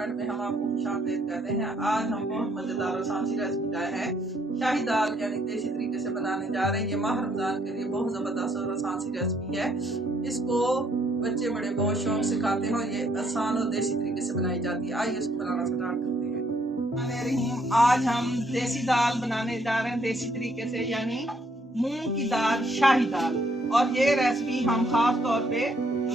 Restaurant में हम आपको खुशामदीद कहते हैं। आज हम बहुत मज़ेदार और सांसी रेसिपी लाए हैं। शाही दाल यानी देसी तरीके से बनाने जा रहे हैं। ये माह रमज़ान के लिए बहुत ज़बरदस्त और सांसी रेसिपी है। इसको बच्चे बड़े बहुत शौक से खाते हैं और ये आसान और देसी तरीके से बनाई जाती है। आइए इसको बनाना स्टार्ट करते हैं। आज हम देसी दाल बनाने जा रहे हैं देसी तरीके से, यानी मूंग की दाल, शाही दाल। और ये रेसिपी हम खास तौर पे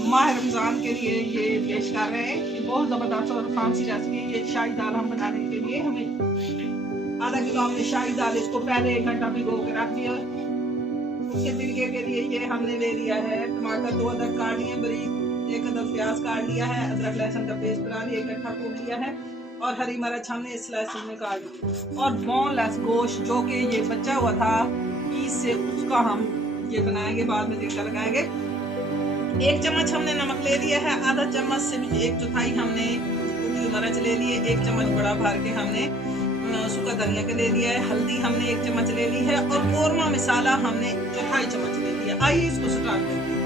माह रमजान के लिए ये पेश कर रहे हैं। ये बहुत जबरदस्त और फैंसी रेसिपी है। ये शाही दाल हम बनाने के लिए हमें आधा किलो हमने शाही दाल, इसको पहले 1 घंटा भिगो के रख दिया। उसके तरीके के लिए ये हमने ले लिया है टमाटर 2 अदरक काट लिए बारीक, 1 अदद प्याज काट लिया है, अदरक लहसुन का पेस्ट बना लिया, इकट्ठा कूट लिया है, और हरी मिर्च हमने स्लाइस में काट ली, और बोनलेस गोश्त जो कि ये बचा हुआ था पीस से, उसका हम ये बनाएंगे, बाद में तड़का लगाएंगे। 1 चम्मच हमने नमक ले लिया है, आधा चम्मच से भी 1/4 हमने कुटी मिर्च ले लिए, 1 चम्मच बड़ा भर के हमने सूखा धनिया के ले लिया है, हल्दी हमने 1 चम्मच ले ली है, और कौरमा मसाला हमने 1/4 चम्मच ले लिया। आइए इसको स्टार्ट करते हैं।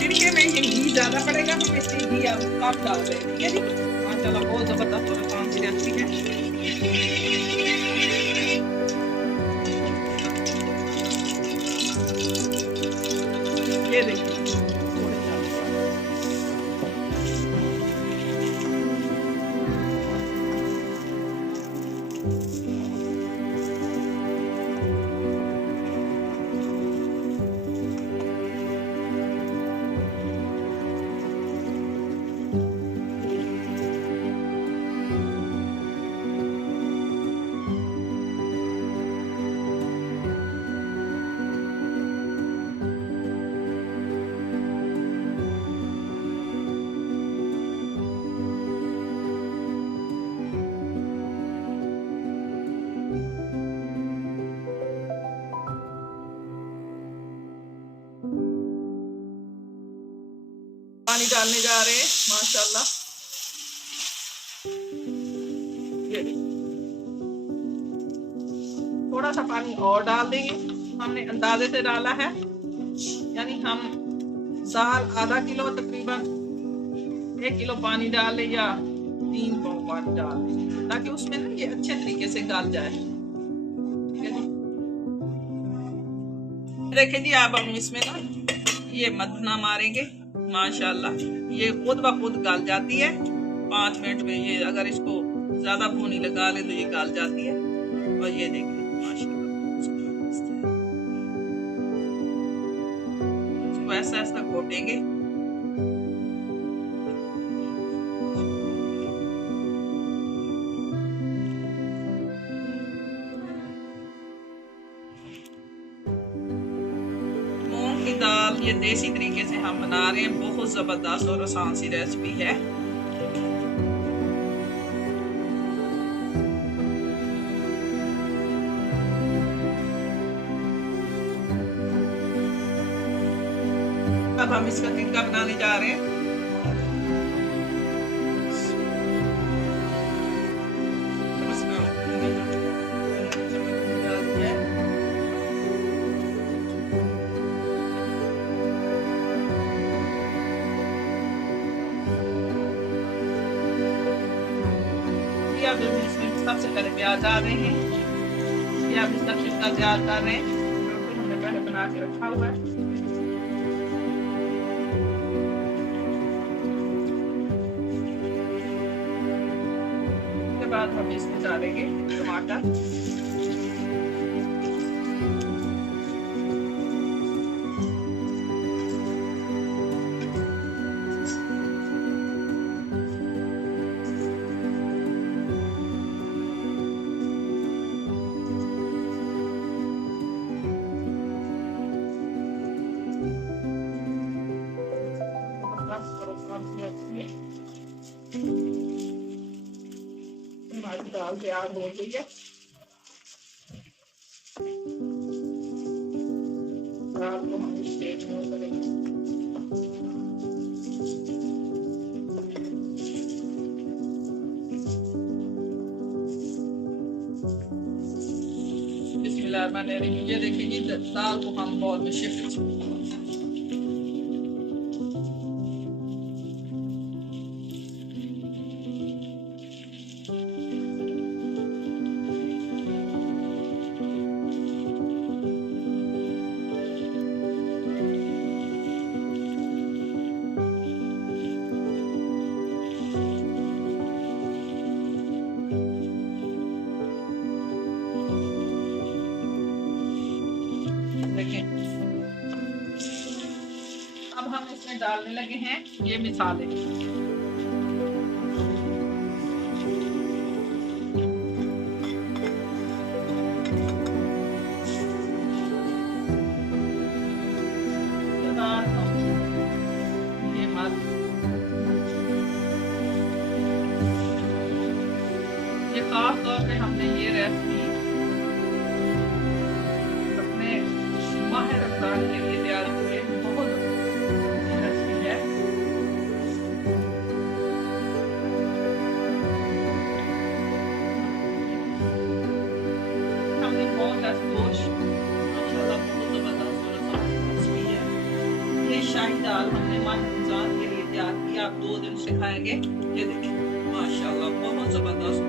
तड़के में ये घी ज्यादा पड़ेगा, हम इसमें घी कम डाल रहे हैं, ठीक है जी। माशाल्लाह बहुत जबरदस्त और आसान सी रेसिपी है। ये देखिए पानी डालने जा रहे हैं। माशाल्लाह ये थोड़ा सा पानी और डाल देंगे, हमने अंदाजे से डाला है, यानी हम दाल आधा किलो तकरीबन 1 किलो पानी डाले या 3 पाव पानी डाल दें, ताकि उसमें ना ये अच्छे तरीके से गल जाए, ठीक है जी। देखिए जी, अब हम इसमें ना ये मधना मारेंगे। माशाल्लाह ये खुद ब खुद गल जाती है 5 मिनट में। ये अगर इसको ज्यादा भूनी लगा ले तो ये गल जाती है। और ये देखिए माशाल्लाह इसको ऐसा ऐसा घोटेंगे। दाल ये देसी तरीके से हम बना रहे हैं, बहुत जबरदस्त और आसान सी रेसिपी है। अब हम इसका तड़का बनाने जा रहे हैं। इसमें सबसे पहले प्याज डाल रहे हैं। प्याज इसका छिलका तैयार कर रहे हैं, जो हमने पहले बना के रखा हुआ है। उसके बाद हम इसमें डालेंगे टमाटर, हमारी दाल तैयार हो गई है। दाल को हम स्टेज में करेंगे। बिस्मिल्लाहिर्रहमानिर्रहीम। ये देखिए दाल को हम बॉल में शिफ्ट डालने लगे हैं ये मसाले। ये खास तौर पे हमने ये रेसिपी अपने माह रमजान के लिए तैयार की है। बहुत अच्छी रेसिपी है। हमने बहुत गोश्त माशाल्लाह बहुत जबरदस्त और रेसिपी है। ये शाही दाल हमने माह रमजान के लिए तैयार की। आप 2 दिन से खाएंगे। ये देखिए माशाल्लाह बहुत जबरदस्त